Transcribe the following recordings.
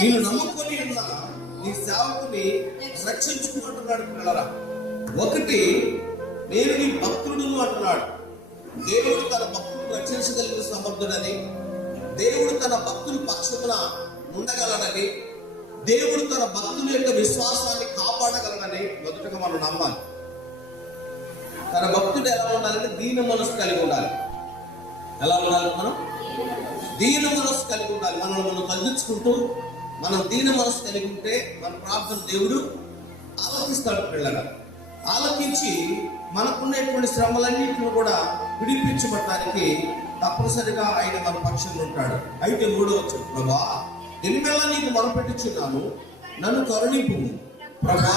నేను నమ్ముకొని ఉన్న నీ సేవకుని రక్షించుకుంటున్నాడు పిల్లరా. ఒకటి, నేను నీ భక్తుడును అంటున్నాడు. దేవుడు తన భక్తులను రక్షించగలిగిన సమర్థుడని, దేవుడు తన భక్తుల పక్షమున ఉండగలడని, దేవుడు తన భక్తుల యొక్క విశ్వాసాన్ని కాపాడగలడని మొదటగా మనం నమ్మాలి. తన భక్తుడు ఎలా ఉండాలంటే దీన మనసు కలిగి ఉండాలి. ఎలా ఉండాలి? మనం దీన మనసు కలిగి ఉండాలి. మనం తగ్గించుకుంటూ మనం దీన మనసు కలిగి ఉంటే మన ప్రార్థన దేవుడు ఆలకిస్తాడు పిల్లగా. ఆలకించి మనకున్నటువంటి శ్రమలన్నింటిని కూడా విడిపించబడటానికి తప్పనిసరిగా ఆయన మన పక్షంలో ఉంటాడు. అయితే 3వ వచనం, ప్రభా ఎనిమెల్లా నీకు మొరపెట్టుచున్నాను, నన్ను కరుణింపు. ప్రభా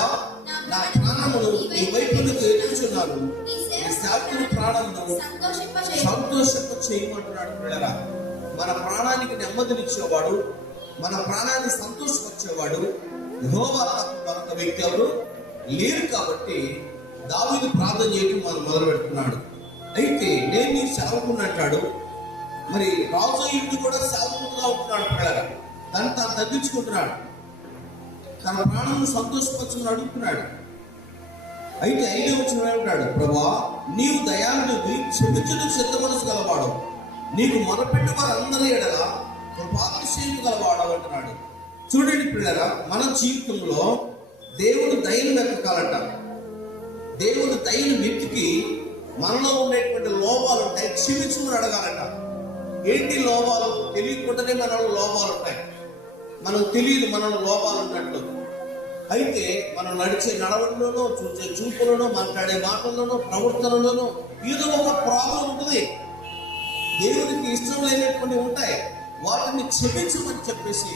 నా ప్రాణమును నీ వైపునకు ఎదుర్చున్నాను, నీ సేవకుని ప్రాణమును సంతోషంగా చేయమంటున్నాడు పిల్లరా. మన ప్రాణానికి నెమ్మదినిచ్చేవాడు, మన ప్రాణాన్ని సంతోషపరిచేవాడు యెహోవా తప్ప మరొక వ్యక్తి ఎవరు లేరు. కాబట్టి దావీదు ప్రార్థన చేయడం మనం మొదలు పెడుతున్నాడు. అయితే నేను నీ సేవకుని అంటాడు. మరి రాజు ఇంటి కూడా సేవకుడుగా ఉంటున్నాడు పిల్లరా. తను తాను తగ్గించుకుంటున్నాడు, తన ప్రాణాలను సంతోషపరచమని అడుగుతున్నాడు. అయితే 5వ వచనం ఏమంటాడు? ప్రభా నీవు దయాళుడివి, క్షమించుటకు సిద్ధ మనసు గలవాడు, నీకు మొరపెట్టు వారందరి ఎడల కృపాతిశయము గలవాడు అంటున్నాడు. చూడండి పిల్లరా, మన జీవితంలో దేవుడు దయను వెతకాలంట. దేవుడు దయను వెతికి మనలో ఉండేటువంటి లోపాలు ఉంటాయి, క్షమించమని అడగాలంట. ఏంటి లోపాలు? తెలియకుండానే మనలో లోపాలు ఉంటాయి. మనకు తెలియదు మనలో లోపాలు ఉన్నట్లు. అయితే మనం నడిచే నడవడిలోనో, చూసే చూపులోనో, మాట్లాడే మాటల్లోనో, ప్రవర్తనలోనో ఏదో ఒక ప్రాబ్లం ఉంటుంది. దేవుడికి ఇష్టం లేనటువంటి ఉంటాయి. వాటిని క్షమించమని చెప్పేసి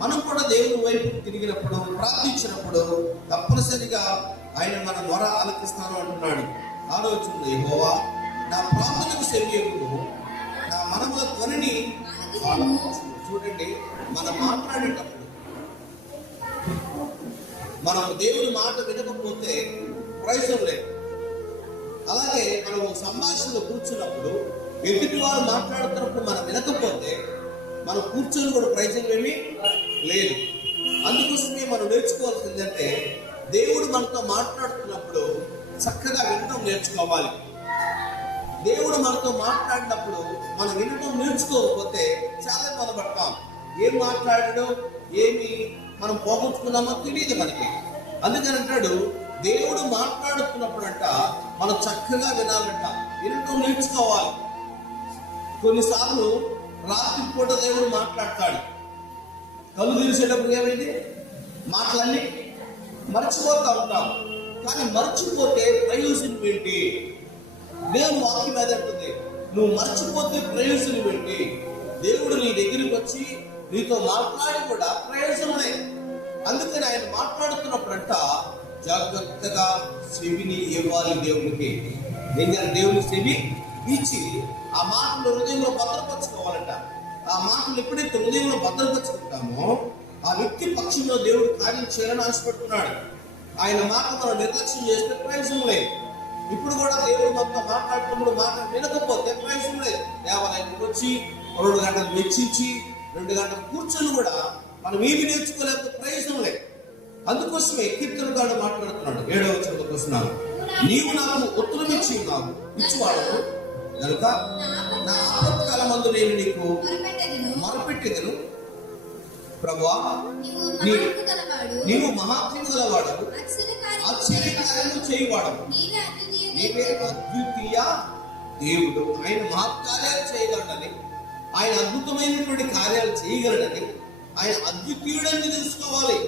మనం కూడా దేవుని వైపు తిరిగినప్పుడు, ప్రార్థించినప్పుడు తప్పనిసరిగా ఆయన మన మొర ఆలకిస్తాను అంటున్నాడు. ఆలోచన, యెహోవా నా ప్రార్థనకు సెవియొగ్గు, నా మనముల ధ్వనిని చూడండి. మనం మాట్లాడేటప్పుడు మనం దేవుని మాట వినకపోతే ప్రయోజనం లేదు. అలాగే మనం సంభాషణలో కూర్చున్నప్పుడు ఎదుటి వారు మాట్లాడుతున్నప్పుడు మనం వినకపోతే మనం కూర్చొని కూడా ప్రయోజనం ఏమీ లేదు. అందుకోసమే మనం నేర్చుకోవాల్సిందంటే దేవుడు మనతో మాట్లాడుతున్నప్పుడు చక్కగా వినడం నేర్చుకోవాలి. దేవుడు మనతో మాట్లాడినప్పుడు మనం వినడం నేర్చుకోకపోతే చాలా బాధపడతాం. ఏం మాట్లాడడం, ఏమి మనం పోగొట్టుకున్నామో తెలియదు మనకి. అందుకని అంటాడు, దేవుడు మాట్లాడుతున్నప్పుడు అంట మనం చక్కగా వినాలంట, వినడం నేర్చుకోవాలి. కొన్నిసార్లు రాత్రి పూట దేవుడు మాట్లాడతాడు. కళ్ళు తెరిచేటప్పుడు ఏమైంది, మాటలన్నీ మర్చిపోతా ఉంటాం. కానీ మర్చిపోతే ప్రయోజనం ఏంటి? దేవుని వాక్యం మీద ఉంటుంది, నువ్వు మర్చిపోతే ప్రయోజనం ఏంటి? దేవుడు నీ దగ్గరికి వచ్చి నీతో మాట్లాడి కూడా ప్రయోజనమే. అందుకని ఆయన మాట్లాడుతున్నప్పుడంట జాగ్రత్తగా చెవిని ఇవ్వాలి దేవునికి. ఏం చేయాలి? దేవుని చెవి ఇచ్చి ఆ మాటలు హృదయంలో భద్రపరచుకోవాలంట. ఆ మాటలు ఎప్పుడైతే హృదయంలో భద్రపరుచుకుంటామో ఆ వ్యక్తి పక్షంలో దేవుడు కార్యం చేయాలని ఆశపడుతున్నాడు. ఆయన మాట మనం నిర్లక్ష్యం చేస్తే ప్రయోజనం లేదు. ఇప్పుడు కూడా దేవుడు మనతో మాట్లాడుతున్నప్పుడు మాట వినకపోతే ప్రయోజనం లేదు. దేవాలయానికి వచ్చి 2 గంటలు వెచ్చించి 2 గంటలు కూర్చొని కూడా మనం ఏమి నేర్చుకోలేకపోతే ప్రయోజనం లేదు. అందుకోసమే కీర్తనకారుడు మాట్లాడుతున్నాడు. 7వ వచనంలోకి వస్తున్నాను, నీవు నాకు ఉత్తరం ఇచ్చివాడు కనుక నా ఆపత్కాల మందు నేను నీకు మొరపెట్టెదను. ప్రభువా నీవు మహాత్మ్యము గలవాడు, ఆశ్చర్యకార్యము చేయువాడు, నీవే అద్వితీయ దేవుడు. ఆయన మహత్కార్యాలు చేయగలడని, ఆయన అద్భుతమైనటువంటి కార్యాలు చేయగలడని, ఆయన అద్వితీయుడని తెలుసుకోవాలి.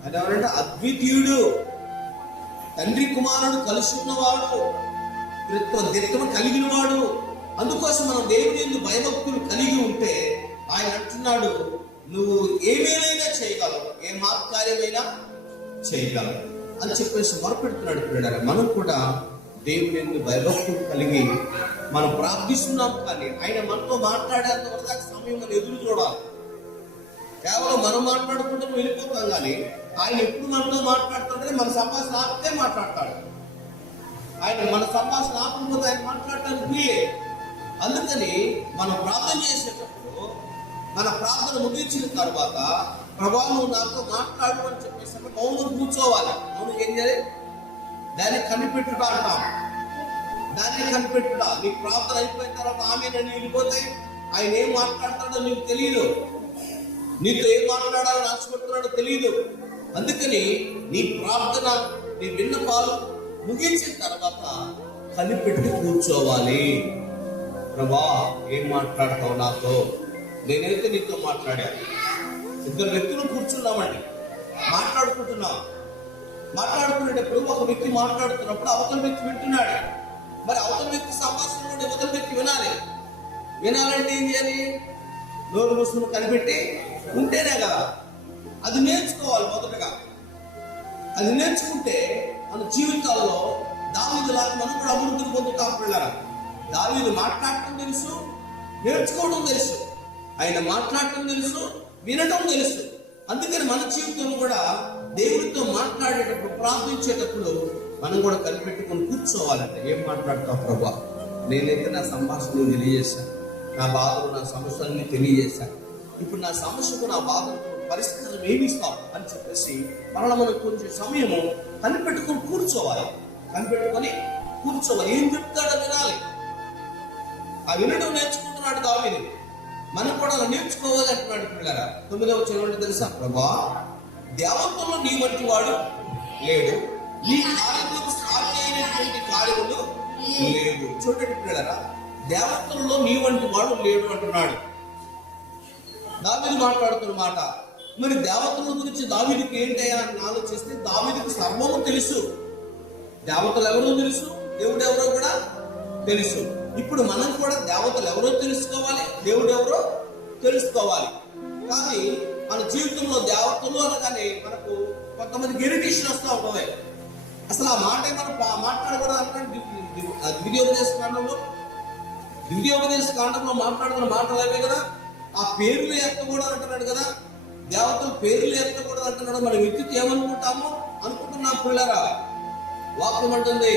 ఆయన ఎవరంటే అద్వితీయుడు, తండ్రి కుమారుడు కలిసి ఉన్నవాడు, దిత్తము కలిగిన వాడు. అందుకోసం మనం దేవుని యందు భయభక్తులు కలిగి ఉంటే ఆయన అంటున్నాడు, నువ్వు ఏమేమైనా చేయగలవు, ఏ మహత్కార్యమైనా చేయగలవు అని చెప్పేసి మొరపెడుతున్నాడు. పిల్లలు మనం కూడా దేవుని యందు భయభక్తులు కలిగి మనం ప్రార్థిస్తున్నాం. కానీ ఆయన మనతో మాట్లాడేంత వరకు సమయం మనం ఎదురు చూడాలి. కేవలం మనం మాట్లాడుకుంటూ వెళ్ళిపోతాం. కానీ ఆయన ఎప్పుడు మనతో మాట్లాడుతుంటే మన సంభాషణ ఆపితే మాట్లాడతాడు. ఆయన మన సంభాషణ ఆపకపోతే ఆయన మాట్లాడటానికి వీలే. అందుకని మనం ప్రార్థన చేసేటప్పుడు మన ప్రార్థన ముగించిన తర్వాత ప్రభా నువ్వు నాతో మాట్లాడు అని చెప్పేసి మౌనం కూర్చోవాలి. మౌనం ఏం చేయాలి? దాన్ని కనిపెట్టుట అంటాం. దాన్ని కనిపెట్టుట. నీ ప్రార్థన అయిపోయిన తర్వాత ఆమె నన్ను వెళ్ళిపోతే ఆయన ఏం మాట్లాడతాడో నీకు తెలియదు, నీతో ఏం మాట్లాడాలో ఆశపడుతున్నాడో తెలియదు. అందుకని నీ ప్రార్థన, నీ విన్నపాలు ముగించిన తర్వాత కనిపెట్టి కూర్చోవాలి. ప్రభా ఏం మాట్లాడతావు నాతో? నేనైతే నీతో మాట్లాడాను. ఇద్దరు వ్యక్తులు కూర్చున్నామండి, మాట్లాడుకుంటున్నాం. మాట్లాడుకునేటప్పుడు ఒక వ్యక్తి మాట్లాడుతున్నప్పుడు అవతల వ్యక్తి వింటున్నాడు. మరి అవతల వ్యక్తి సంభాషణ అవతల వ్యక్తి వినాలి. వినాలంటే ఏం చేయాలి? నోరు మూసుకుని కనిపెట్టి ఉంటేనే కదా. అది నేర్చుకోవాలి. మొదటగా అది నేర్చుకుంటే మన జీవితాల్లో దావీదులాగా మనం కూడా అభివృద్ధిని పొందుతాం. పిల్లలు, దావీదు మాట్లాడటం తెలుసు, నేర్చుకోవడం తెలుసు. ఆయన మాట్లాడటం తెలుసు, వినటం తెలుసు. అందుకని మన జీవితంలో కూడా దేవుడితో మాట్లాడేటప్పుడు, ప్రార్థించేటప్పుడు మనం కూడా కనిపెట్టుకొని కూర్చోవాలంటే ఏం మాట్లాడతావు ప్రభా? నేనైతే నా సంభాషణ తెలియజేశాను, నా బాధలు, నా సమస్యలన్నీ తెలియజేశాను. ఇప్పుడు నా సమస్యకు, నా బాధలకు పరిస్థితులను ఏమిస్తాం అని చెప్పేసి మనం కొంచెం సమయము కనిపెట్టుకొని కూర్చోవాలి. కనిపెట్టుకొని కూర్చోవాలి. ఏం చెప్తాడో వినాలి. ఆ వినడం నేర్చుకుంటున్నాడు దావీదు. మనం కూడా నేర్చుకోవాలి అంటున్నాడు. పిల్లరా 9వ వచనం తెలుసా? ప్రభా దేవతల్లో నీ వంటి వాడు లేడు, నీ కార్యములకు సాటి అయినటువంటి కార్యములు లేవు. చూడండి పిల్లరా, దేవతల్లో నీ వంటి వాడు లేడు అంటున్నాడు. దావీదు మాట్లాడుతున్న మాట. మరి దేవతల గురించి దావీదుకి ఏంటయ్యా అని ఆలోచిస్తే దావీదుకి సర్వము తెలుసు. దేవతలు ఎవరో తెలుసు, దేవుడు ఎవరో కూడా తెలుసు. ఇప్పుడు మనం కూడా దేవతలు ఎవరో తెలుసుకోవాలి, దేవుడు ఎవరో తెలుసుకోవాలి. కానీ మన జీవితంలో దేవతలు అనగానే మనకు కొంతమందికి ఇరిటేషన్ వస్తూ ఉంటుంది. అసలు ఆ మాట మనం మాట్లాడకూడదు. ద్వితీయోపదేశ కాండంలో మాట్లాడుతున్న మాటలు అవే కదా. ఆ పేర్లు ఎత్తకూడదు అంటున్నాడు కదా. దేవతలు పేర్లు ఎత్తకూడదు అంటున్నాడు. మనం విద్యుత్ ఏమనుకుంటామో అనుకుంటున్నాం. పిల్లరా, వాక్యం అంటుంది,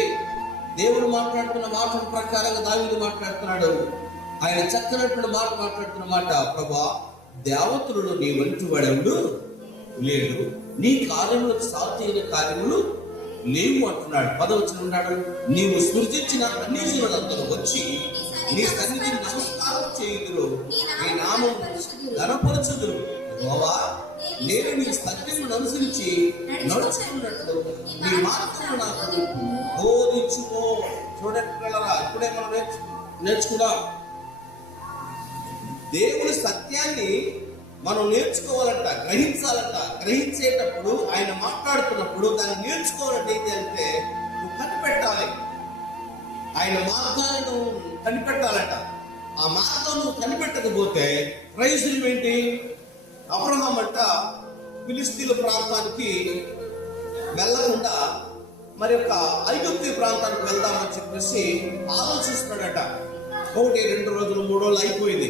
దేవుడు మాట్లాడుతున్న మాటల ప్రకారంగా దావీదు మాట్లాడుతున్నాడు. ఆయన చక్కనటువంటి మాట మాట్లాడుతున్న మాట. ప్రభా దేవతలలో నీ వంటి వాడెవడు లేడు, నీ కార్యములకు సాటి అయిన కార్యములు లేవు అంటున్నాడు. 10వ వచనం ఉన్నాడు, నీవు సృజించిన అన్ని జీవులందరూ వచ్చి నీ సన్నిధిని నమస్కారం చేయుదురు, నీ నామం ఘనపరచుదురు. యెహోవా నేను నీ సత్యమును అనుసరించి నడుచుకున్నట్లు నీ మార్గమును నాకు బోధించుకో. చూడండి పిల్లరా, ఇప్పుడే మనం నేర్చుకున్నాం. దేవుని సత్యాన్ని మనం నేర్చుకోవాలంట, గ్రహించాలంట. గ్రహించేటప్పుడు ఆయన మాట్లాడుతున్నప్పుడు దాన్ని నేర్చుకోవాలంటే ఏంటి అంటే నువ్వు కనిపెట్టాలి. ఆయన మార్గాన్ని నువ్వు కనిపెట్టాలంట. ఆ మార్గం నువ్వు కనిపెట్టకపోతే ప్రయోజనం ఏంటి? అబ్రహాం అంట ఫిలిస్తీన్ల ప్రాంతానికి వెళ్ళకుండా మరి యొక్క ఐగుప్తు ప్రాంతానికి వెళ్దామని చెప్పేసి ఆలోచిస్తున్నాడట. 1-2 రోజులు 3 రోజులు అయిపోయింది.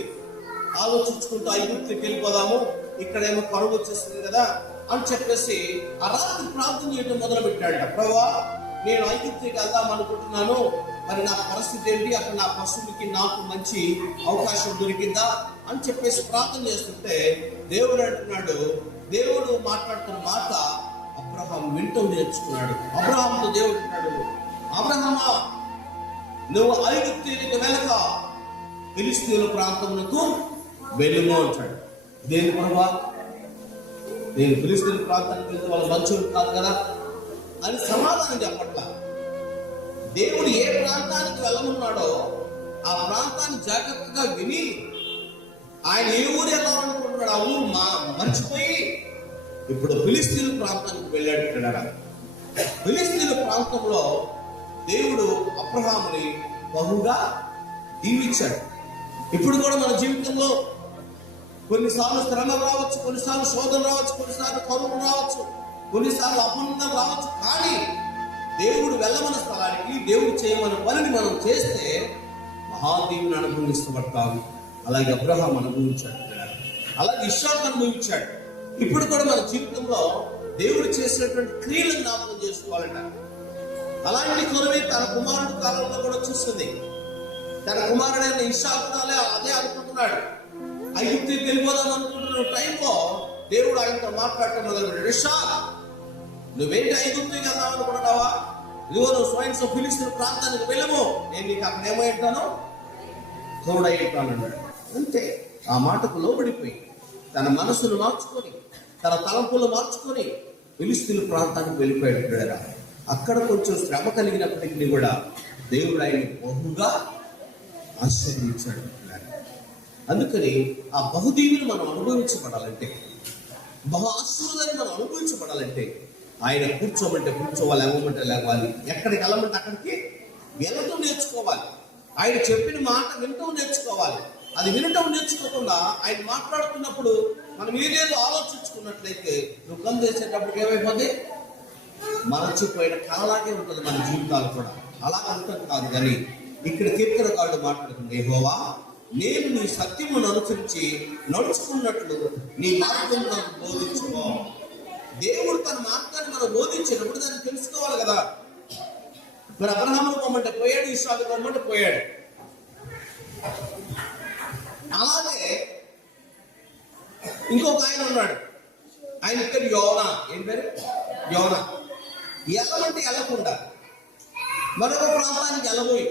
ఆలోచించుకుంటూ ఐగుప్తుకి వెళ్ళిపోదాము, ఇక్కడేమో కరువు వచ్చేస్తుంది కదా అని చెప్పేసి ఆ రాత్రి ప్రార్థన చేయడం మొదలు పెట్టాడట. ప్రభా నేను ఐగుప్తుకి వెళ్దాం అనుకుంటున్నాను, మరి నా పరిస్థితి ఏంటి? అక్కడ నా పశువులకి నాకు మంచి అవకాశం దొరికిందా అని చెప్పేసి ప్రార్థన చేస్తుంటే దేవుడు అంటున్నాడు, దేవుడు మాట్లాడుతున్న మాట అబ్రహాం వింటూ నేర్చుకున్నాడు. అబ్రహాంతో దేవుడు అంటున్నాడు, అబ్రహామా నువ్వు ఐగుప్తుకి వెళ్ళక ఫిలిస్తీన్ల ప్రాంతమునకు వెళ్ళుము అంటాడు. దేని ప్రభా? నేను ఫిలిస్తీన్ ప్రాంతానికి వెళ్తే వాళ్ళ మంచోళ్ళు కాదు కదా అని సమాధానం చెప్పట్లా. దేవుడు ఏ ప్రాంతానికి వెళ్ళమన్నాడో ఆ ప్రాంతాన్ని జాగ్రత్తగా విని ఆయన ఏ ఊరు వెళ్ళాలనుకుంటున్నాడు ఆ ఊరు మర్చిపోయి ఇప్పుడు ఫిలిస్తీన్ ప్రాంతానికి వెళ్ళాడు. ఫిలిస్తీన్ ప్రాంతంలో దేవుడు అబ్రహాముని బహుగా దీవించాడు. ఇప్పుడు కూడా మన జీవితంలో కొన్నిసార్లు శ్రమ రావచ్చు, కొన్నిసార్లు శోధన రావచ్చు, కొన్నిసార్లు కరువు రావచ్చు, కొన్నిసార్లు అపనందం రావచ్చు. కానీ దేవుడు వెళ్ళమన్న స్థలానికి, దేవుడు చేయమన్న పనిని మనం చేస్తే మహాదీవుని అనుభవిస్తబడతాము. అలాగే అబ్రహాం అనుభవించాడు, అలాగే ఇస్సాకు అనుభవించాడు. ఇప్పుడు కూడా మన జీవితంలో దేవుడు చేసినటువంటి క్రియలను జ్ఞాపకం చేసుకోవాలంట. అలాంటి కొరవే తన కుమారుడు కాలంలో కూడా వచ్చేస్తుంది. తన కుమారుడైన ఇస్సాకు అదే అనుకుంటున్నాడు. ఐగుప్తుకి వెళ్ళిపోదాం అనుకుంటున్న టైంలో దేవుడు ఆయనతో మాట్లాడటం మొదలుపెట్టాడు. రిషా, నువ్వేంటి ఐగుప్తుకి వెళ్దాం అనుకుంటున్నావా? ఇదిగో నువ్వు స్వయంతో ఫిలిస్తీన్ ప్రాంతానికి వెళ్ళము, నేను నీకు అక్కడ ఏమైంటాను, తోడైంటాను అన్నాడు. అంతే. ఆ మాటకు లోబడిపోయి తన మనసును మార్చుకొని తన తలంపులు మార్చుకొని ఫిలిస్తీన్ ప్రాంతానికి వెళ్ళిపోయాడు. అక్కడ కొంచెం శ్రమ కలిగినప్పటికీ కూడా దేవుడు ఆయన బహుగా ఆశీర్వదించాడు. అందుకని ఆ బహుదీవులు మనం అనుభవించబడాలంటే, బహు ఆశీర్వాదాన్ని మనం అనుభవించబడాలంటే ఆయన కూర్చోమంటే కూర్చోవాలి, లేవమంటే లేవాలి, ఎక్కడికి వెళ్ళమంటే అక్కడికి వెళ్ళటం నేర్చుకోవాలి. ఆయన చెప్పిన మాట వినటం నేర్చుకోవాలి. అది వినటం నేర్చుకోకుండా ఆయన మాట్లాడుతున్నప్పుడు మనం ఏదేదో ఆలోచించుకున్నట్లయితే నువ్వు కళ్ళు చేసేటప్పుడు ఏమైపోద్ది, మరచిపోయిన కళలాగే ఉంటుంది మన జీవితాలు కూడా. అలా ఉంటుంది కాదు. కానీ ఇక్కడ కీర్తనకారుడు మాట్లాడుతుంది, యెహోవా నేను నీ సత్యమును అనుసరించి నడుచుకున్నట్లు నీ మార్గం నాకు బోధించుకో. దేవుడు తన మార్గాన్ని మనం బోధించినప్పుడు దాన్ని తెలుసుకోవాలి కదా. మరి అబ్రహామును పొమ్మంటే పోయాడు, ఇస్సాకు పొమ్మంటే పోయాడు. అలాగే ఇంకొక ఆయన ఉన్నాడు, ఆయన పేరు యోనా. ఏం పేరు? యోనా. వెళ్ళమంటే వెళ్ళకుండా మరొక ప్రాంతానికి వెళ్ళబోయి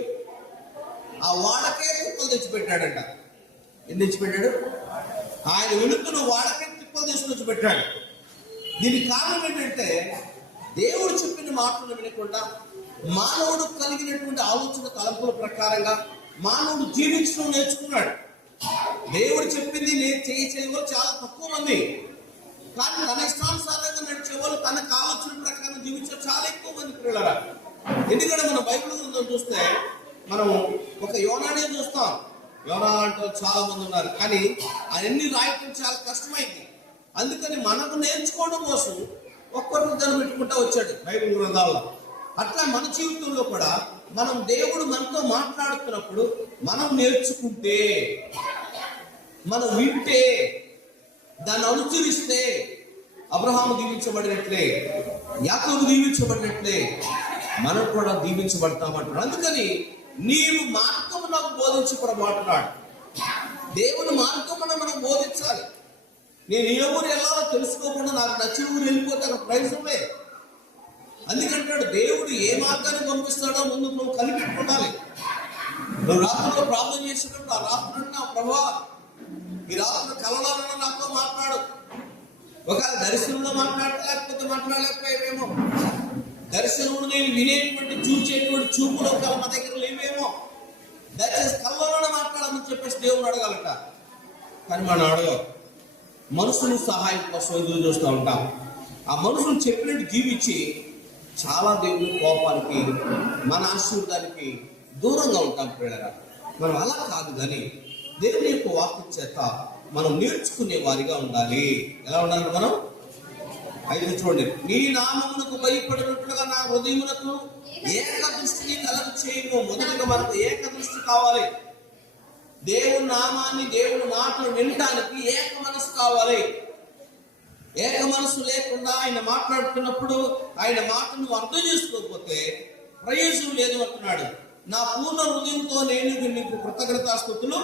ఆ వాడకే తిప్పలు తెచ్చిపెట్టాడంట. ఏం తెచ్చిపెట్టాడు? ఆయన వెళుతున్న వాడకే తిప్పలు తీసుకొచ్చి పెట్టాడు. దీనికి కారణం ఏంటంటే దేవుడు చెప్పిన మాటలు వినకుండా మానవుడు కలిగినటువంటి ఆలోచన తలంపుల ప్రకారంగా మానవుడు జీవించడం నేర్చుకున్నాడు. దేవుడు చెప్పింది నేను చేయచేవాళ్ళు చాలా తక్కువ మంది, కానీ తన ఇష్టానుసారంగా నడిచేవాళ్ళు తనకు ఆలోచన ప్రకారం జీవించే చాలా ఎక్కువ మంది పిల్లరా. ఎందుకంటే మనం బైబిల్ గ్రంథం చూస్తే మనం ఒక యోనానే చూస్తాం. యోనా అంటే చాలా మంది ఉన్నారు, కానీ అవన్నీ రాయటం చాలా కష్టమైంది. అందుకని మనకు నేర్చుకోవడం కోసం ఒక్కొక్కరు దాన్ని పెట్టుకుంటూ వచ్చాడు బైబిల్ గ్రంథాల్లో. అట్లా మన జీవితంలో కూడా మనం దేవుడు మనతో మాట్లాడుతున్నప్పుడు మనం నేర్చుకుంటే, మనం వింటే, దాన్ని అనుసరిస్తే అబ్రహాము దీవించబడినట్లే, యాకోబు దీవించబడినట్లే మనం కూడా దీవించబడతామంటున్నాడు. అందుకని నీవు మార్గము నాకు బోధించబడమంటున్నాడు. దేవుని మార్గమును మనం బోధించాలి. నేను ఏ ఊరు వెళ్ళాలో తెలుసుకోకుండా నాకు నచ్చిన ఊరు వెళ్ళిపోతే అక్కడ ప్రయోజనమే. అందుకంటాడు దేవుడు ఏ మార్గాన్ని పంపిస్తాడో ముందు నువ్వు కనిపెట్టుకోవాలి. నువ్వు రాత్రిలో ప్రార్థన చేసినప్పుడు ఆ రాత్రి నా ప్రభా ఈ రాత్రి కలలోనన్నా నాతో మాట్లాడు. ఒకవేళ దర్శనంలో మాట్లాడలేకపోతే మాట్లాడలేకపోయామేమో, దర్శనమును నేను వినేటువంటి చూచేటువంటి చూపులు ఒకవేళ మా దగ్గర లేవేమో, దయచేసి కలలోనే మాట్లాడమని చెప్పేసి దేవుడు అడగాలట. కానీ మనం అడగం. మనుషులు సహాయం కోసం ఎదురు చూస్తూ ఉంటాం. ఆ మనుషులు చెప్పినట్టు జీవించి చాలా దేవుని కోపానికి మన ఆశీర్వాదానికి దూరంగా ఉంటాం పిల్లరా. మనం అలా కాదు, కానీ దేవుని యొక్క వాక్యం చేత మనం నేర్చుకునే వారిగా ఉండాలి. ఎలా ఉండాలి మనం? అయితే చూడండి, నీ నామమునకు భయపడినట్లుగా నా హృదయమునకు ఏక దృష్టిని కలగ చేయము. మొదటిగా మనకు ఏక దృష్టి కావాలి. దేవుని నామాన్ని, దేవుని మాటలు వినడానికి ఏక మనసు కావాలి. ఏక మనసు లేకుండా ఆయన మాట్లాడుతున్నప్పుడు ఆయన మాటను అర్థం చేసుకోకపోతే ప్రయోజనం లేదు అంటున్నాడు. నా పూర్ణ హృదయంతో నేను నీకు కృతజ్ఞతాస్తుతులు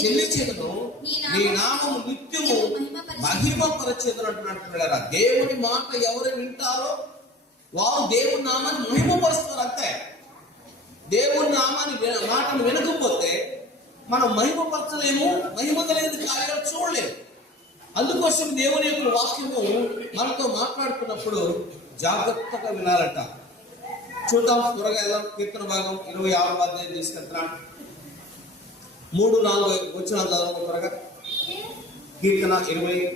చెల్లించెదను, నీ నామము నిత్యము మహిమపరచెదను అంటున్నాడు. దేవుని మాట ఎవరు వింటారో వారు దేవుని నామాన్ని మహిమపరుస్తారు. అంతే. దేవుని మాటను వినకపోతే మనం మహిమపరచలేము, మహిమ కలిగిన కార్యాలు చూడలేము. అందుకోసం దేవుని యొక్క వాక్యము మనతో మాట్లాడుతున్నప్పుడు జాగ్రత్తగా వినాలట. చూద్దాం, త్వరగా వెళ్దాం. కీర్తన భాగం 26వ అధ్యాయం తీసుకెళ్తున్నాను. 3-4 వచనాలు చదవండి త్వరగా. కీర్తన 26.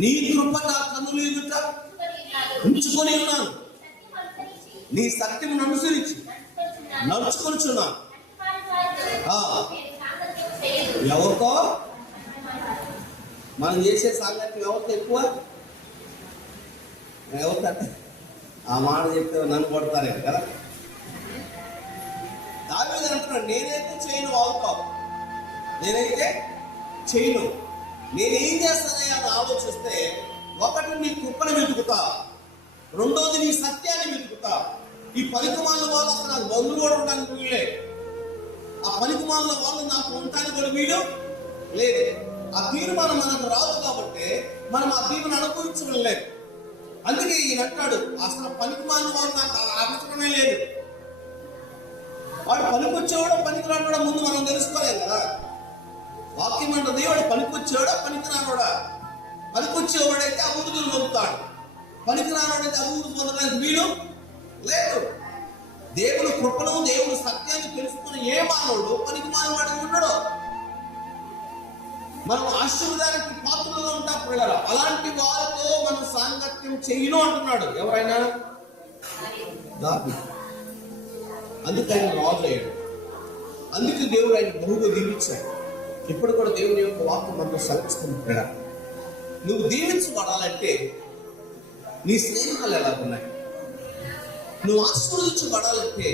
నీ కృప నా కన్నుల ఎదుట ఉంచుకొని ఉన్నాను, నీ సత్యమును అనుసరించి నడుచుకొనుచున్నాను. ఎవరితో మనం చేసే సాంగత్యం ఎవరితో ఎక్కువ? ఎవరికంటే ఆ మాట చెప్తే నన్ను కొడతారే కదా. దావీదు అంటున్నాడు, నేనైతే చేయను అవుతావు, నేనైతే చేయను. నేనేం చేస్తానని అని ఆలోచిస్తే, ఒకటి నీ కుప్పను వెతుకుతా, రెండోది నీ సత్యాన్ని వెతుకుతా. ఈ పలికమాల వాళ్ళు అసలు నాకు బంధువు కూడా ఉండడానికి వీళ్ళే. ఆ పనికిమాలిన వాళ్ళు నాకు ఉండటానికి కూడా వీలు లేదు. ఆ తీర్మానం మనకు రాదు కాబట్టి మనం ఆ దీవెన అనుభవించడం లేదు. అందుకే ఈయన అంటాడు, అసలు పనికిమాలిన వాళ్ళు నాకు అవసరమే లేదు. వాడు పనికొచ్చేవాడో పనికిరానోడా ముందు మనం తెలుసుకోలేదు కదా. వాక్యం అంటది వాడు పనికొచ్చేవాడా పనికిరానోడా. పనికొచ్చేవాడైతే అభివృద్ధిని పొందుతాడు, పనికిరానోడైతే అభివృద్ధి పొందడానికి వీలు లేదు. దేవుని కృపను దేవుని సత్యాన్ని తెలుసుకుని ఏ మానవుడు పనికి మానవాడిని ఉండడు. మనం ఆశీర్వాదానికి పాత్రలో ఉంటాం పిల్లలు. అలాంటి వారితో మనం సాంగత్యం చేయను అంటున్నాడు ఎవరైనా. దావీదు అందుకని రాజు అయ్యాడు. అందుకే దేవుడు ఆయన బహుగా దీవించాడు. ఇప్పుడు కూడా దేవుని యొక్క వాక్యం మనతో సెలవిస్తున్నాడు, నువ్వు దీవించబడాలంటే నీ స్నేహాలు ఎలాగున్నాయి, నువ్వు ఆశీర్వదించబడాలంటే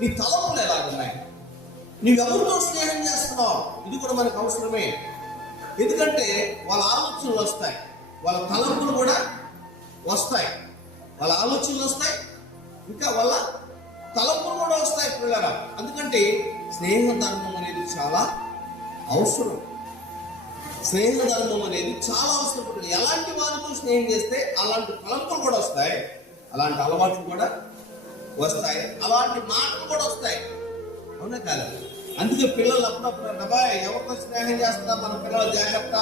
నీ తలంపులు ఎలాగున్నాయి, నువ్వెవరితో స్నేహం చేస్తున్నావు, ఇది కూడా మనకు అవసరమే. ఎందుకంటే వాళ్ళ ఆలోచనలు వస్తాయి, వాళ్ళ తలంపులు కూడా వస్తాయి. వాళ్ళ ఆలోచనలు వస్తాయి, ఇంకా వాళ్ళ తలంపులు కూడా వస్తాయి పిల్లరా. ఎందుకంటే స్నేహ ధర్మం అనేది చాలా అవసరం. స్నేహ ధర్మం అనేది చాలా అవసరం. ఎలాంటి వారితో స్నేహం చేస్తే అలాంటి తలంపులు కూడా వస్తాయి, అలాంటి అలవాట్లు కూడా వస్తాయి, అలాంటి మాటలు కూడా వస్తాయి. అవునా కాదు? అందుకే పిల్లలు అప్పుడప్పుడు అబ్బాయి ఎవరితో స్నేహం చేస్తున్నా మన పిల్లలు జాగ్రత్త.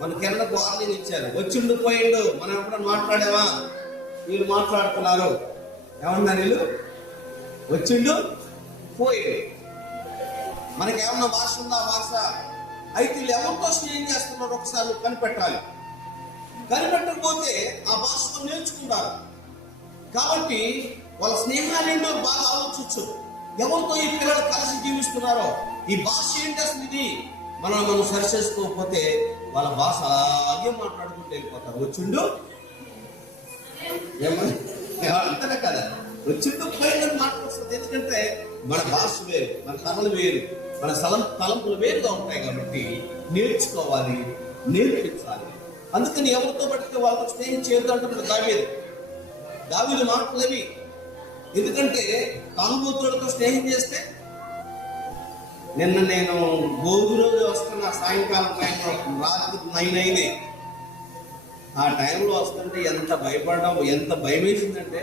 మన కిరణకు వార్నింగ్ ఇచ్చారు, వచ్చిండు పోయిండు, మనం ఎప్పుడైనా మాట్లాడావా, వీళ్ళు మాట్లాడుతున్నారు, ఏమన్నా వీళ్ళు వచ్చిండు పోయిండు, మనకేమన్నా భాష ఉందా భాష. అయితే వీళ్ళు ఎవరితో స్నేహం చేస్తున్నారు ఒకసారి కనిపెట్టాలి. కనిపెట్టకపోతే ఆ భాషను నేర్చుకుంటారు. కాబట్టి వాళ్ళ స్నేహాలేంటో బాగా ఆలోచించు. ఎవరితో ఈ పిల్లలు కలిసి జీవిస్తున్నారో, ఈ భాష ఏంటి అసలు, ఇది మనం సరి చేసుకోకపోతే వాళ్ళ భాష అలాగే మాట్లాడుకుంటూ వెళ్ళిపోతారు. వచ్చిండు అంతనే కదా, వచ్చిండు పోయిందని మాట్లాడుతుంది. ఎందుకంటే మన భాష వేరు, మన తలలు వేరు, మన తలంపులు వేరుగా ఉంటాయి. కాబట్టి నేర్చుకోవాలి, నేర్పించాలి. అందుకని ఎవరితో పడితే వాళ్ళతో స్నేహం చేయొద్దు అంటున్నాడు దావీదు మాటలేవి. ఎందుకంటే తాగుబోతులతో స్నేహం చేస్తే, నిన్న నేను భోగి రోజు వస్తున్న సాయంకాలం టైంలో రాత్రి 9 అయింది. ఆ టైంలో వస్తుంటే ఎంత భయపడ్డాం, ఎంత భయం వేసిందంటే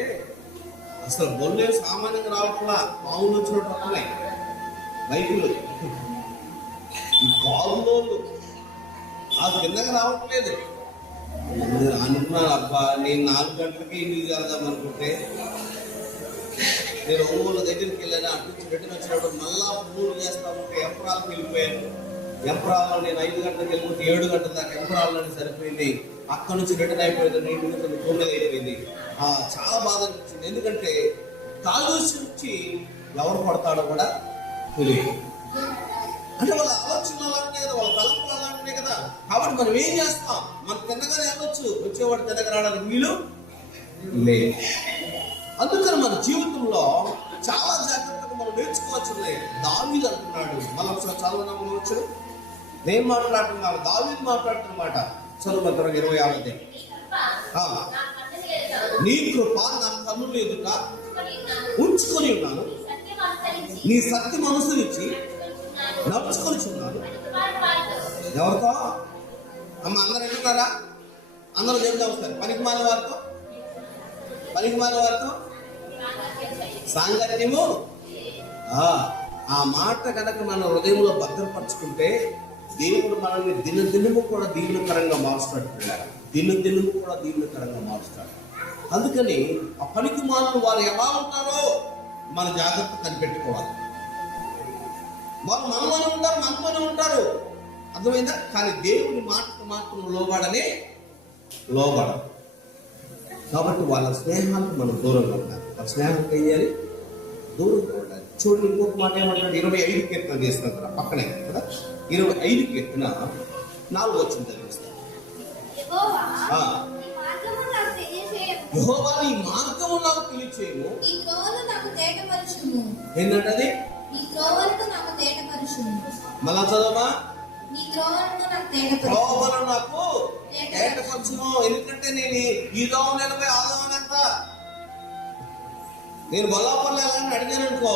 అసలు బొల్లు సామాన్యంగా రావట్లా, పావులు వచ్చినట్టు వస్తున్నాయి బైకులు, ఈ కారులోళ్ళు ఆ కిందకి రావట్లేదు. అనుకున్నాను, అబ్బా నేను 4 గంటలకి ఇంటికి వెళ్దాం అనుకుంటే, నేను ఒంగోలు దగ్గరికి వెళ్ళాను. అటు నుంచి రిటర్న్ వచ్చినప్పుడు మళ్ళా ఫోన్లు చేస్తా ఉంటే ఎంపరాలకు వెళ్ళిపోయాను. ఎంపరాల్లో నేను 5 గంటలకు వెళ్ళిపోతే 7 గంటల దాకా ఎంపరాల్లోనే సరిపోయింది. అక్కడి నుంచి రిటర్న్ అయిపోయింది, 9 అయిపోయింది. చాలా బాధ అనిపించింది. ఎందుకంటే తాగేసి వచ్చి ఎవరు పడతాడో కూడా తెలియదు. అంటే వాళ్ళ ఆలోచనలు అలాంటివి కదా, వాళ్ళ తలంపులు అలాంటివి కదా. కాబట్టి మనం ఏం చేస్తాం, మనం తిన్నగానే వెళ్ళొచ్చు, వచ్చేవాడు తిన్నగా రావడానికి వీలు లేదు. అందుకని మన జీవితంలో చాలా జాగ్రత్తగా మనం నేర్చుకోవచ్చు. దావీదు అంటున్నాడు, మళ్ళీ ఒకసారి చదవనవచ్చు, నేను మాట్లాడుతున్నాను, దావీదు మాట్లాడుతున్నమాట. చదువు 26 నీ కృప నా కన్నుల ఎదుట ఉంచుకొని ఉన్నాను, నీ సత్యం అనుసరించి నడుచుకొని ఉన్నాను. ఎవరితో అమ్మ అందరు ఎన్నున్నారా? అందరూ చెబుతా వస్తారు. పనికిమాలిన వారితో సాంగత్యము. ఆ మాట కనుక మన హృదయంలో భద్రపరచుకుంటే దేవుడు మనల్ని దినదినము కూడా దీవెనకరంగా మారుస్తాడు. దినదినము కూడా దీవెనకరంగా మారుస్తాడు. అందుకని ఆ పనికిమాలిన వారు ఎలా ఉంటారో మన జాగ్రత్త కనిపెట్టుకోవాలి. వారు మనతోనే ఉంటారు, అర్థమైందా? కానీ దేవుని మాటకు మాత్రం లోబడరు. కాబట్టి వాళ్ళ స్నేహానికి మనం దూరంగా ఉండాలి. వాళ్ళ స్నేహానికి ఏం చేయాలి? దూరంగా ఉండాలి. చూడండి, ఇంకొక మాట ఏమంటాడు, 25 కీర్తన చేస్తాం కదా, పక్కనే కదా, 25 కీర్తన 4 వచ్చింది చదివిస్తాను. యెహోవా నీ మార్గము నాకు తెలియచేయము, ఏంటంటే మళ్ళా చదవమా, త్రోవను నాకు తేటపరచుము. ఎందుకంటే నేను ఈ దోవ నిలబై ఆ దోవనంత, నేను బొల్లాపల్లి వెళ్ళాలని అడిగాను అనుకో,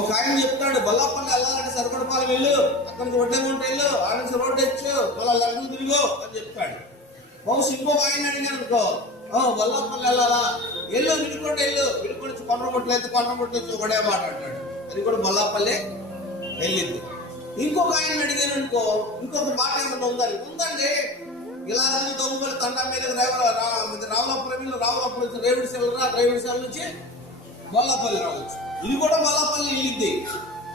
ఒక ఆయన చెప్తాడు, బల్లాపల్లి వెళ్ళాలంటే సరిపడపాలెం వెళ్ళు, అక్కడి నుంచి వడ్డేగుంట వెళ్ళు, ఆడ నుంచి రోడ్డు ఎచ్చు, మళ్ళీ లగ్నం తిరిగో అని చెప్తాడు. బహుశా ఇంకొక ఆయన అడిగాను అనుకో, బల్లాపల్లి వెళ్ళాలా, వెళ్ళు వినుకోండి, వినుకొని నుంచి కొండముట్లేదు ఒకడే మాట అంటాడు. అది కూడా బల్లాపల్లి వెళ్ళింది. ఇంకొక ఆయన అడిగాను అనుకో, ఇంకొక మాట ఏమన్నా ఉందండి, ఇలా దొంగలు తండా మీద రావులపురం నుంచి రేవుడిశాల నుంచి బొల్లాపల్లి రావచ్చు. ఇది కూడా బొల్లాపల్లి వెళ్ళింది.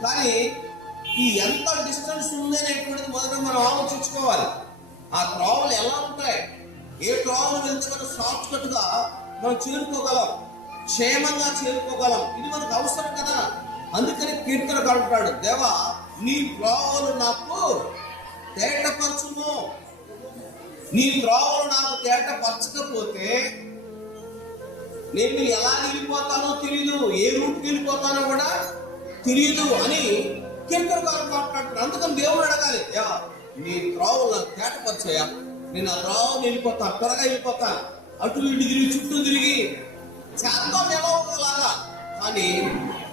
కానీ ఈ ఎంత డిస్టెన్స్ ఉంది అనేటువంటిది మొదట మనం ఆలోచించుకోవాలి. ఆ త్రోవలు ఎలా ఉంటాయి, ఏ త్రోవలు వెళ్తే మనం షార్ట్ కట్ గా మనం చేరుకోగలం, క్షేమంగా చేరుకోగలం, ఇది మనకు అవసరం కదా. అందుకని కీర్తనకారుడు అంటాడు, దేవా నీ త్రోవలు నాకు తేటపరచును. నీ త్రోవలు నాకు తేటపరచకపోతే నేను ఎలా వెళ్ళిపోతానో తెలియదు, ఏ రూట్కి వెళ్ళిపోతానో కూడా తెలియదు అని కీర్తనకారుడు మాట్లాడుతున్నాడు. అందుకని దేవుడు అడగాలి, నీ త్రోవలు నాకు తేటపరచయా, నేను ఆ త్రోవలు వెళ్ళిపోతాను, త్వరగా వెళ్ళిపోతాను, అటు ఇటు తిరిగి చుట్టూ తిరిగి చేద్దాం ఎలా ఒకలాగా. కానీ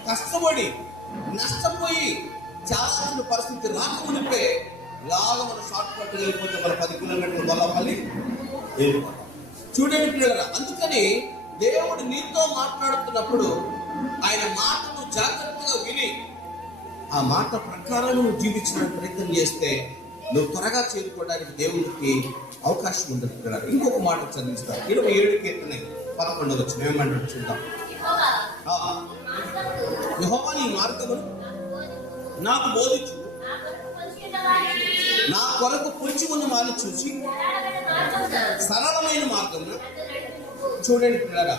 కష్టపడి నష్టపోయి చేయాల్సిన పరిస్థితి రాకమునిపే ఇలాగ మనం షార్ట్ కట్ వెళ్ళిపోతే మన 10 కిలోమీటర్ల బొల్లాపల్లి వెళ్ళిపోతాం. చూడండి పిల్లరా, అందుకని దేవుడు నీతో మాట్లాడుతున్నప్పుడు ఆయన మాటను జాగ్రత్తగా విని ఆ మాట ప్రకారం నువ్వు జీవించడానికి ప్రయత్నం చేస్తే నువ్వు త్వరగా చేరుకోవడానికి దేవుడికి అవకాశం ఉండదు పిల్లరా. ఇంకొక మాట చదివిస్తాను, 27 కీర్తన 11 వచ్చిన ఏమంటాడు చూద్దాం. యెహోవా నీ మార్గమును నాకు బోధించు, నా కొరకు పొంచి ఉన్న వారిని చూసి సరళమైన మార్గమున. చూడండి పిల్లగా,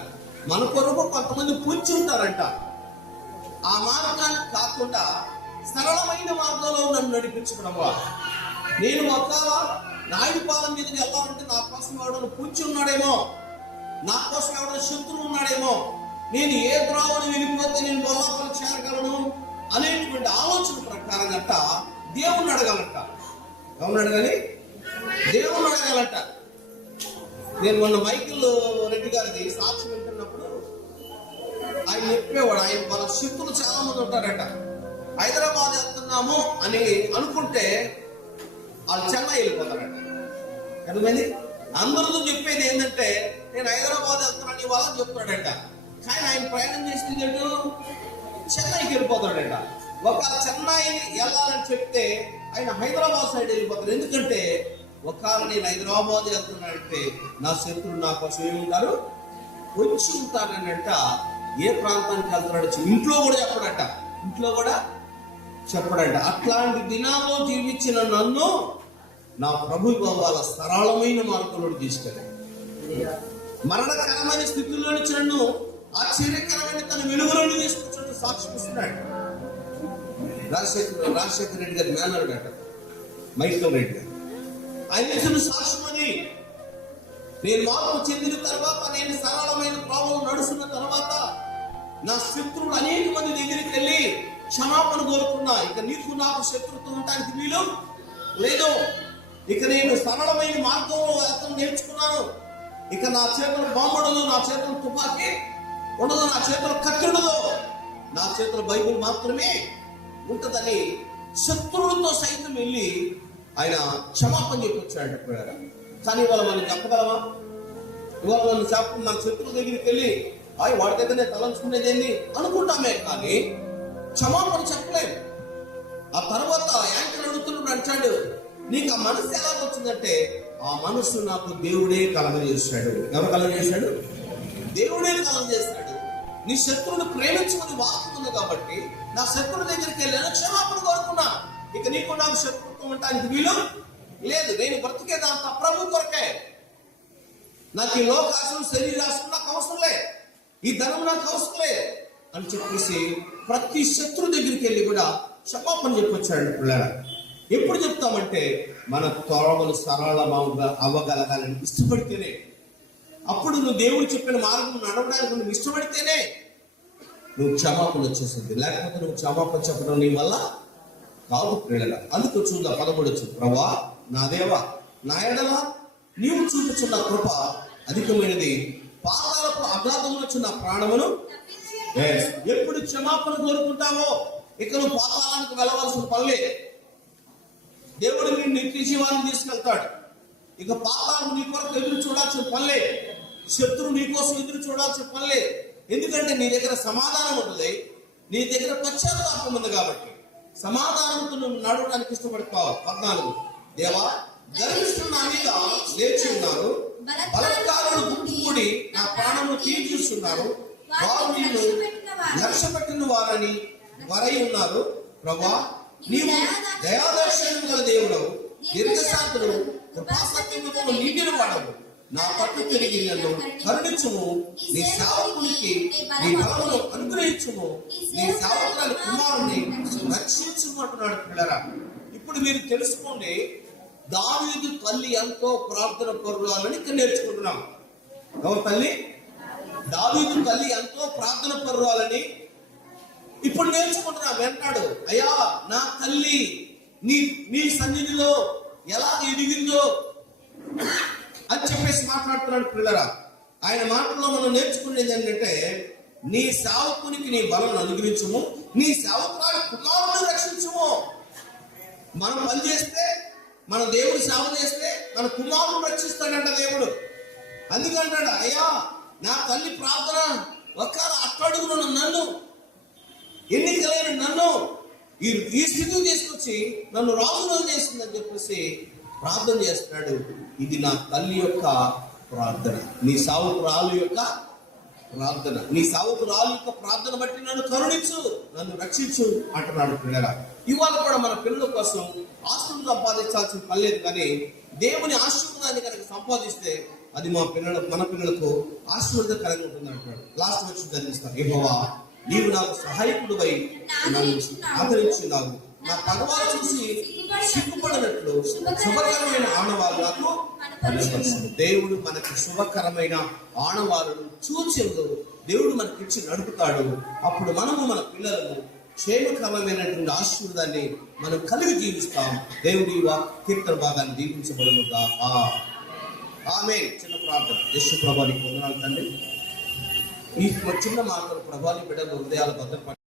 మన కొరకు కొంతమంది పొంచి ఉంటారంట, ఆ మార్గాన్ని కాకుండా సరళమైన మార్గంలో నన్ను నడిపించడమా. నేను ఒక నాయుడు పాలెం మీదకి వెళ్ళాలంటే నా కోసం ఎవడో పొంచి ఉన్నాడేమో, నా కోసం ఎవడో శత్రువు ఉన్నాడేమో, నేను ఏ ద్రోవని వెళ్ళిపోతే నేను బొల్లాపల్లి చేరగలను అనేటువంటి ఆలోచన ప్రకారం గట్ట దేవుణ్ణి అడగాలంట. ఎవరిని అడగాలి? దేవుణ్ణి అడగాలంట. నేను మొన్న మైకిల్ రెడ్డి గారిది సాక్ష్యం వింటున్నప్పుడు ఆయన చెప్పేవాడు, ఆయన వాళ్ళ శక్తులు చాలా మంది ఉంటారట. హైదరాబాద్ వెళ్తున్నాము అని అనుకుంటే వాళ్ళు చెన్నై వెళ్ళిపోతారట. అర్థమైంది? అందరితో చెప్పేది ఏంటంటే నేను హైదరాబాద్ వెళ్తున్నాను వాళ్ళని చెప్తాడట. కానీ ఆయన ప్రయాణం చేసింది ఏంటో చెన్నైకి వెళ్ళిపోతాడట. ఒకవేళ చెన్నై వెళ్ళాలని చెప్తే ఆయన హైదరాబాద్ సైడ్ వెళ్ళిపోతాడు. ఎందుకంటే ఒకవేళ నేను హైదరాబాద్ వెళ్తున్నానంటే నా శత్రులు నా కోసం ఏముంటారు, వచ్చి ఉంటాడనంట. ఏ ప్రాంతానికి వెళ్తున్నాడు ఇంట్లో కూడా చెప్పడట, ఇంట్లో కూడా చెప్పడంట. అట్లాంటి దినాల్లో జీవించిన నన్ను నా ప్రభు వాళ్ళ సరళమైన మార్గంలో తీసుకెళ్ళాడు. మరణకరమైన స్థితిలో నుంచి నన్ను ఆశ్చర్యకరమైన తన వెలుగులోని తీసుకొచ్చిన సాక్షి ఇస్తున్నాడు. రాజశేఖర రెడ్డి గారి మేనరుడు అట మైకల్ రెడ్డి గారు. ఆయన ఇచ్చిన సాక్ష్యం అని, నేను మార్పు చెందిన తర్వాత, నేను సరళమైన ప్రాబ్లం నడుస్తున్న తర్వాత నా శత్రువులు అనేక మంది దగ్గరికి వెళ్ళి క్షమాపణ కోరుకున్నా. ఇక నీకు నాకు శత్రుత్వం ఉండడానికి వీలు లేదు. ఇక నేను సరళమైన మార్గంలో వెళ్తాను నేర్చుకున్నాను. ఇక నా చేతులు బాంబుడదు, నా చేతులు తుపాకీ ఉండదు, నా చేతులు కత్తి ఉండదు, నా చేతులు బైబుల్ మాత్రమే ఉంటుందని శత్రువులతో సైతం వెళ్ళి ఆయన క్షమాపణ చెప్పొచ్చాడు. కానీ ఇవాళ మనం చెప్పగలమా? ఇవాళ మన శత్రువుల దగ్గరికి వెళ్ళి వాడి దగ్గరనే తలంచుకునేది ఏంది అనుకుంటామే, కానీ క్షమాపణ చెప్పలేము. ఆ తర్వాత యాంకర్ అడుగుతున్నాడు, అంటాడు నీకు ఆ మనసు ఎలా వచ్చిందంటే ఆ మనసు నాకు దేవుడే కలగజేశాడు. ఎవరు కలగజేశాడు? దేవుడే కలగజేశాడు. నీ శత్రువుని ప్రేమించుకుని వాక్యం ఉంది కాబట్టి నా శత్రువుల దగ్గరికి వెళ్ళాను, క్షమాపణ కోరుకున్నా. ఇక నీకు నాకు శత్రుత్వం ఉండడానికి వీలు లేదు. నేను బ్రతికేదంతా ప్రభు కొరకే. నాకు ఈ లోకాశం శరీరాశం నాకు అవసరం లేదు, ఈ ధనం నాకు అవసరం లేదు అని చెప్పేసి ప్రతి శత్రు దగ్గరికి వెళ్ళి కూడా క్షమాపణ చెప్పొచ్చాడు. పిల్లల ఎప్పుడు చెప్తామంటే మన త్వరలు సరళంగా అవ్వగలగాలని ఇష్టపడితేనే, అప్పుడు నువ్వు దేవుడు చెప్పిన మార్గం నడవడానికి నువ్వు ఇష్టపడితేనే నువ్వు క్షమాపణ వచ్చేసింది. లేకపోతే నువ్వు క్షమాపణ చెప్పడం నీ వల్ల కాదు పిల్లల. అందుకు చూద్దాం 13 ప్రభా నా దేవా నా ఎడల నీవు చూపుచున్న కృప అధికమైనది, పాతాలకు అగాధంలో చిన్న ప్రాణమును. ఎప్పుడు క్షమాపణ కోరుకుంటావో ఇక నువ్వు పాతాళానికి వెళ్ళవలసిన పనిలే. దేవుడు నిన్ను నిత్య జీవాన్ని తీసుకెళ్తాడు. ఇక పాతాళం నీ కొరకు ఎదురు చూడాల్సిన పనిలే. శత్రువు నీ కోసం ఎదురు చూడాల్సిన పనిలే. ఎందుకంటే నీ దగ్గర సమాధానం ఉంటుంది, నీ దగ్గర పశ్చాత్తాపం ఉంది. కాబట్టి సమాధానంతో నువ్వు నడవడానికి ఇష్టపడతావు. 14 దేవా, గర్విష్ఠులు నా మీద లేచి ఉన్నారు, బలత్కారులు గుంపుకూడి నా ప్రాణమును తీర్చుస్తున్నారు. వారు నిన్ను లక్ష్య పెట్టిన వారై ఉన్నారు. ప్రభువా, నీవు దయాదర్శనం గల దేవుడవు, దీర్ఘశాంతుడు, కృపాసత్యముతో నిండిన వాడవు. నా పట్టు తిరిగి నన్ను కరుణించుము, నీ సేవకునికి నీ బలమును అనుగ్రహించుము, నీ సేవకుల కుమారుని రక్షించుము అంటున్నాడు. పిల్లరా, ఇప్పుడు మీరు తెలుసుకోండి, దావీదు తల్లి ఎంతో ప్రార్థన పరురాలని ఇక్కడ నేర్చుకుంటున్నాం. ఎవరు తల్లి? దావీదు తల్లి ఎంతో ప్రార్థన పరురాలని ఇప్పుడు నేర్చుకుంటున్నాం. వెంటాడు, అయ్యా నా తల్లి నీ సన్నిధిలో ఎలా ఎదిగిందో అని చెప్పేసి మాట్లాడుతున్నాడు. పిల్లరా, ఆయన మాటల్లో మనం నేర్చుకునేది ఏంటంటే, నీ సేవకునికి నీ బలం అనుగ్రహించుము, నీ సేవకురాలు కుమారుని రక్షించుము. మనం పని చేస్తే, మన దేవుడు సేవ చేస్తే మన కుమారుని రక్షిస్తాడంట దేవుడు. అందుకంటాడు, అయ్యా నా తల్లి ప్రార్థన ఒక అట్టడుగును నన్ను, ఎన్నికలేని నన్ను ఈ స్థితికి తీసుకొచ్చి నన్ను రాజును చేసిందని చెప్పేసి ప్రార్థన చేస్తున్నాడు. ఇది నా తల్లి యొక్క ప్రార్థన, నీ సావుకురాలు యొక్క ప్రార్థన. నీ సావుకురాలు యొక్క ప్రార్థన బట్టి నన్ను కరుణించు, నన్ను రక్షించు అంటున్నాడు. పిల్లరా, ఇవాళ కూడా మన పిల్లల కోసం ఆస్తులు సంపాదించాల్సిన పని లేదు, కానీ దేవుని ఆశీర్వాదాన్ని కనుక సంపాదిస్తే అది మన పిల్లలకు ఆశీర్వాదకరంగా ఉంటుంది అంటున్నాడు. లాస్ట్ వచ్చి చదివిస్తాను. యెహోవా, నీవు నాకు సహాయకుడివై నన్ను ఆదరించున్నావు. నా పగవారు చూసి సిగ్గుపడినట్లు శుభకరమైన ఆనవాళ్ళు నాకు కనపరుచును. దేవుడు మనకి శుభకరమైన ఆనవాళ్ళను సూచనలు దేవుడు మనకి ఇచ్చి నడుపుతాడు. అప్పుడు మనము మన పిల్లలను క్షేమకరమైనటువంటి ఆశీర్వాదాన్ని మనం కలిగి జీవిస్తాం. దేవుడి కీర్తన భాగాన్ని దీవించబడునుగా. ఆమేన్. చిన్న ప్రార్థన. యేసు ప్రభువానికి వందనాలు తండ్రి. ఈ చిన్న మాటలు ప్రభాని బిడ్డల హృదయాలు భద్రపడి